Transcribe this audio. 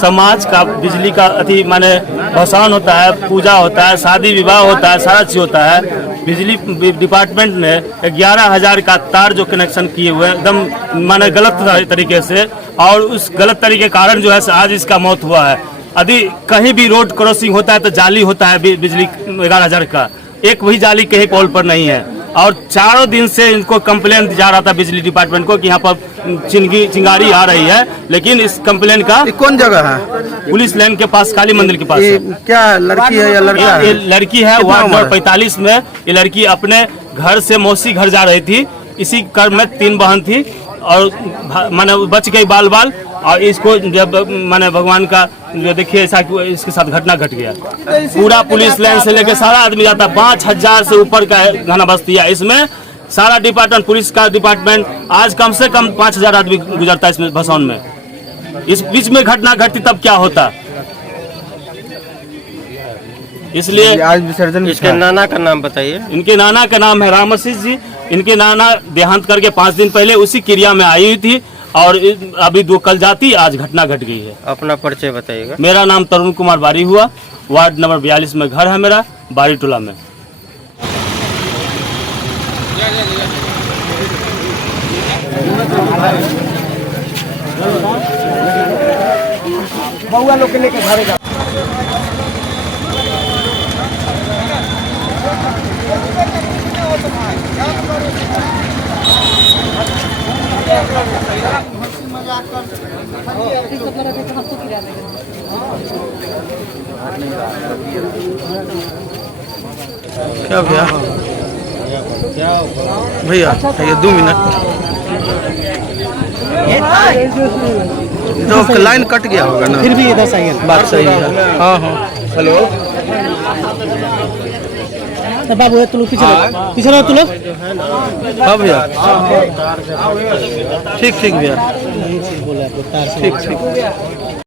समाज का बिजली का अति माने भसान होता है, पूजा होता है, शादी विवाह होता है, सारा चीज होता है। बिजली डिपार्टमेंट ने 11,000 का तार जो कनेक्शन किए हुए एकदम माने गलत तरीके से, और उस गलत तरीके के कारण जो है आज इसका मौत हुआ है। यदि कहीं भी रोड क्रॉसिंग होता है तो जाली होता है बिजली 11,000 का, एक भी जाली कहीं पोल पर नहीं है। और 4 दिन से इनको कंप्लेन जा रहा था बिजली डिपार्टमेंट को कि यहाँ पर चिंगारी आ रही है, लेकिन इस कंप्लेन का कौन जगह है? पुलिस लाइन के पास, काली मंदिर के पास। क्या लड़की है या लड़का है? ये लड़की है, वार्ड नंबर 45 में। ये लड़की अपने घर से मौसी घर जा रही थी। इसी क्रम में 3 बहन थी और माने बच गई बाल बाल। और इसको जब माने भगवान का देखिए ऐसा इसके साथ घटना घट गया। पूरा पुलिस लाइन से लेकर सारा आदमी जाता है, 5,000 से ऊपर का घना बस्ती है। इसमें सारा डिपार्टमेंट, पुलिस का डिपार्टमेंट, आज कम से कम 5,000 आदमी गुजरता है इसमें भसौन में। इस बीच में घटना घटती तब क्या होता। इसलिए आज विसर्जन। इसके नाना का नाम बताइए। इनके नाना का नाम है रामशीष जी। इनके नाना देहांत करके 5 दिन पहले उसी क्रिया में आई हुई थी और अभी 2 कल जाती, आज घटना घट गई है। अपना परिचय बताइएगा। मेरा नाम तरुण कुमार बारी हुआ, वार्ड नंबर 42 में घर है मेरा, बारी टोला में। बउआ लोग के लेके घरे जा। क्या भैया? भैया ये 2 मिनट। तो लाइन कट गया होगा ना, फिर भी इधर सही है। बात सही है। हाँ हाँ। हेलो बाबू, तू लोग पीछे रहो, तू लोग। हाँ भैया, ठीक ठीक भैया, ठीक ठीक।